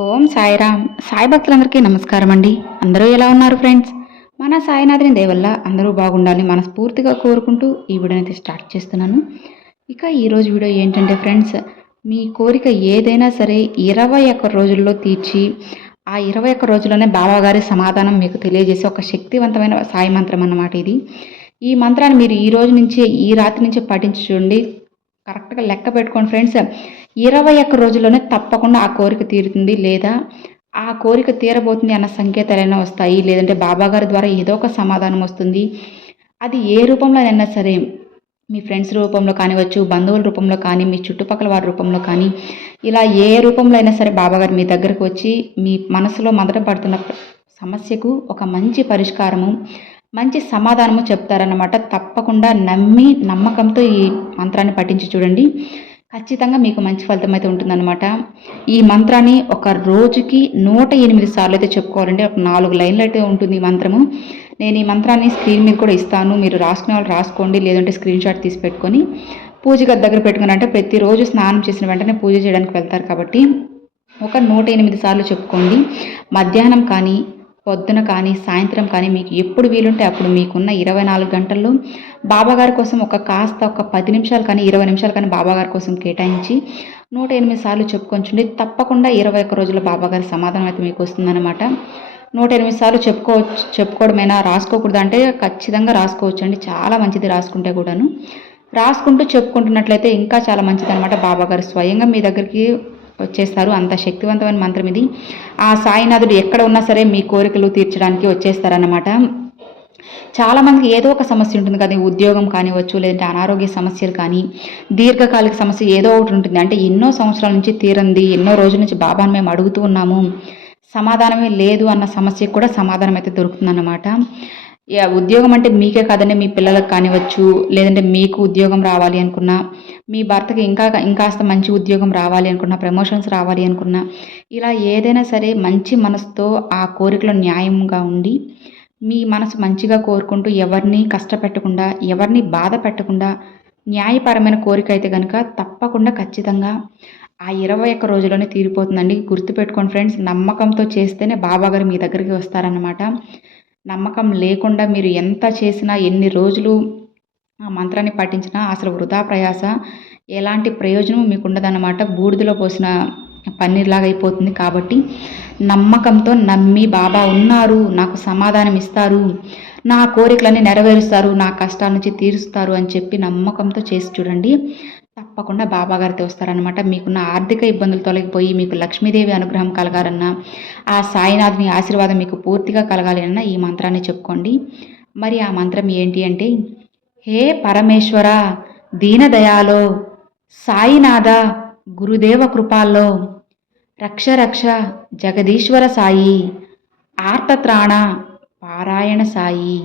ఓం సాయిరామ్. సాయి భక్తులందరికీ నమస్కారం అండి అందరూ ఎలా ఉన్నారు ఫ్రెండ్స్? మన సాయినాథుని దేవల్ల అందరూ బాగుండాలని మనస్ఫూర్తిగా కోరుకుంటూ ఈ వీడియోని అయితే స్టార్ట్ చేస్తున్నాను. ఇక ఈరోజు వీడియో ఏంటంటే ఫ్రెండ్స్ మీ కోరిక ఏదైనా సరే ఇరవై ఒక్క రోజుల్లో తీర్చి ఆ ఇరవై ఒక్క రోజుల్లోనే బాబాగారి సమాధానం మీకు తెలియజేసే ఒక శక్తివంతమైన సాయి మంత్రం అన్నమాట ఇది. ఈ మంత్రాన్ని మీరు ఈ రోజు నుంచే ఈ రాత్రి నుంచే పఠించి చూడండి. కరెక్ట్గా లెక్క పెట్టుకోండి ఫ్రెండ్స్. ఇరవై ఒక్క రోజుల్లోనే తప్పకుండా ఆ కోరిక తీరుతుంది లేదా ఆ కోరిక తీరబోతుంది అన్న సంకేతాలైనా వస్తాయి. లేదంటే బాబాగారి ద్వారా ఏదో ఒక సమాధానం వస్తుంది. అది ఏ రూపంలో అయినా సరే మీ ఫ్రెండ్స్ రూపంలో కానివచ్చు బంధువుల రూపంలో కానీ మీ చుట్టుపక్కల వారి రూపంలో కానీ ఇలా ఏ రూపంలో అయినా సరే బాబాగారు మీ దగ్గరకు వచ్చి మీ మనసులో మొదట పడుతున్న సమస్యకు ఒక మంచి పరిష్కారము మంచి సమాధానము చెప్తారన్నమాట. తప్పకుండా నమ్మి నమ్మకంతో ఈ మంత్రాన్ని పఠించి చూడండి. ఖచ్చితంగా మీకు మంచి ఫలితం అయితే ఉంటుందన్నమాట. ఈ మంత్రాన్ని ఒక రోజుకి నూట ఎనిమిది సార్లు అయితే చెప్పుకోవాలంటే ఒక నాలుగు లైన్లు అయితే ఉంటుంది ఈ మంత్రము. నేను ఈ మంత్రాన్ని స్క్రీన్ మీద కూడా ఇస్తాను. మీరు రాసుకునే వాళ్ళు రాసుకోండి. లేదంటే స్క్రీన్ షాట్ తీసి పెట్టుకొని పూజ గది దగ్గర పెట్టుకుని అంటే ప్రతిరోజు స్నానం చేసిన వెంటనే పూజ చేయడానికి వెళ్తారు కాబట్టి ఒక నూట ఎనిమిది సార్లు చెప్పుకోండి. మధ్యాహ్నం కానీ పొద్దున కానీ సాయంత్రం కానీ మీకు ఎప్పుడు వీలుంటే అప్పుడు మీకున్న ఇరవై నాలుగు గంటల్లో బాబాగారి కోసం ఒక కాస్త ఒక పది నిమిషాలు కానీ ఇరవై నిమిషాలు కానీ బాబాగారి కోసం కేటాయించి నూట ఎనిమిది సార్లు చెప్పుకొంచుండి. తప్పకుండా ఇరవై ఒక్క రోజుల బాబాగారి సమాధానం అయితే మీకు వస్తుందన్నమాట. నూట ఎనిమిది సార్లు చెప్పుకోవచ్చు చెప్పుకోవడమైనా రాసుకోకూడదు అంటే ఖచ్చితంగా రాసుకోవచ్చు అండి చాలా మంచిది రాసుకుంటే కూడాను. రాసుకుంటూ చెప్పుకుంటున్నట్లయితే ఇంకా చాలా మంచిది అనమాట బాబాగారు. స్వయంగా మీ దగ్గరికి వచ్చేస్తారు. అంత శక్తివంతమైన మంత్రం ఇది. ఆ సాయినాథుడు ఎక్కడ ఉన్నా సరే మీ కోరికలు తీర్చడానికి వచ్చేస్తారన్నమాట. చాలామందికి ఏదో ఒక సమస్య ఉంటుంది. కదా ఉద్యోగం కానివచ్చు లేదంటే అనారోగ్య సమస్యలు కానీ దీర్ఘకాలిక సమస్య ఏదో ఒకటి ఉంటుంది. అంటే ఎన్నో సంవత్సరాల నుంచి తీరంది. ఎన్నో రోజుల నుంచి బాబాను మేము అడుగుతూ ఉన్నాము. సమాధానమే లేదు అన్న సమస్యకు కూడా సమాధానం అయితే దొరుకుతుందన్నమాట. ఉద్యోగం అంటే మీకే కాదండి మీ పిల్లలకు కానివచ్చు లేదంటే మీకు ఉద్యోగం రావాలి అనుకున్నా మీ భర్తకి ఇంకా ఇంకాస్త మంచి ఉద్యోగం రావాలి అనుకున్నా ప్రమోషన్స్ రావాలి అనుకున్నా ఇలా ఏదైనా సరే మంచి మనసుతో ఆ కోరికలో న్యాయంగా ఉండి మీ మనసు మంచిగా కోరుకుంటూ ఎవరిని కష్టపెట్టకుండా ఎవరిని బాధ పెట్టకుండా న్యాయపరమైన కోరిక అయితే కనుక తప్పకుండా ఖచ్చితంగా ఆ ఇరవై ఒక్క రోజుల్లోనే తీరిపోతుందండి. గుర్తుపెట్టుకోండి ఫ్రెండ్స్ నమ్మకంతో చేస్తేనే బాబాగారు మీ దగ్గరికి వస్తారన్నమాట. నమ్మకం లేకుండా మీరు ఎంత చేసినా ఎన్ని రోజులు ఆ మంత్రాన్ని పాటించినా అసలు వృధా ప్రయాస. ఎలాంటి ప్రయోజనం మీకు ఉండదన్నమాట బూడిదలో పోసిన పన్నీర్లాగా అయిపోతుంది కాబట్టి నమ్మకంతో నమ్మి బాబా ఉన్నారు నాకు సమాధానం ఇస్తారు నా కోరికలన్నీ నెరవేరుస్తారు నా కష్టాల నుంచి తీరుస్తారు అని చెప్పి నమ్మకంతో చేసి చూడండి. తప్పకుండా బాబాగారితో వస్తారనమాట మీకున్న ఆర్థిక ఇబ్బందులు తొలగిపోయి మీకు లక్ష్మీదేవి అనుగ్రహం కలగాలన్నా ఆ సాయినాథుని ఆశీర్వాదం మీకు పూర్తిగా కలగాలి అన్న ఈ మంత్రాన్ని చెప్పుకోండి. మరి ఆ మంత్రం ఏంటి అంటే హే పరమేశ్వర దీనదయాలో సాయినాథ గురుదేవ కృపాల్లో రక్ష రక్ష జగదీశ్వర సాయి ఆర్తత్రాణ పారాయణ సాయి.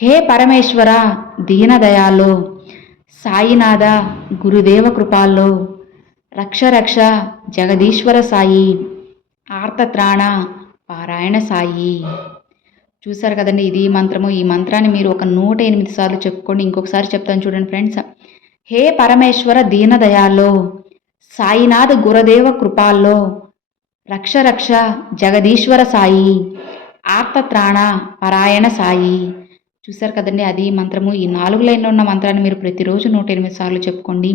హే పరమేశ్వర దీనదయాలో సాయినాథ గురుదేవ కృపాల్లో. రక్ష రక్ష జగదీశ్వర సాయి ఆర్తత్రాణ పారాయణ సాయి. చూసారు కదండి ఇది మంత్రము. ఈ మంత్రాన్ని మీరు ఒక నూట ఎనిమిది సార్లు చెప్పుకోండి. ఇంకొకసారి చెప్తాను చూడండి ఫ్రెండ్స్. హే పరమేశ్వర దీనదయాల్లో సాయినాథ గురుదేవ కృపాల్లో రక్ష రక్ష జగదీశ్వర సాయి ఆర్తత్రాణ పరాయణ సాయి. చూసారు కదండి అది మంత్రము. ఈ నాలుగు లైన్లో ఉన్న మంత్రాన్ని మీరు ప్రతిరోజు నూట ఎనిమిది సార్లు చెప్పుకోండి.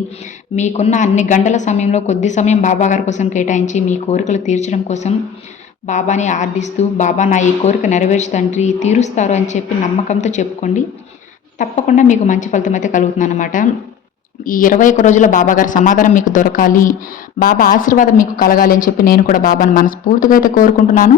మీకున్న అన్ని గంటల సమయంలో కొద్ది సమయం బాబా గారి కోసం కేటాయించి మీ కోరికలు తీర్చడం కోసం బాబాని ఆర్థిస్తూ బాబా నా ఈ కోరిక నెరవేర్చు తండ్రి తీరుస్తారు అని చెప్పి నమ్మకంతో చెప్పుకోండి. తప్పకుండా మీకు మంచి ఫలితం అయితే కలుగుతుందన్నమాట ఈ ఇరవై ఒక్క రోజుల్లో బాబా గారి సమాధానం మీకు దొరకాలి. బాబా ఆశీర్వాదం మీకు కలగాలి అని చెప్పి నేను కూడా బాబాను మనస్ఫూర్తిగా అయితే కోరుకుంటున్నాను.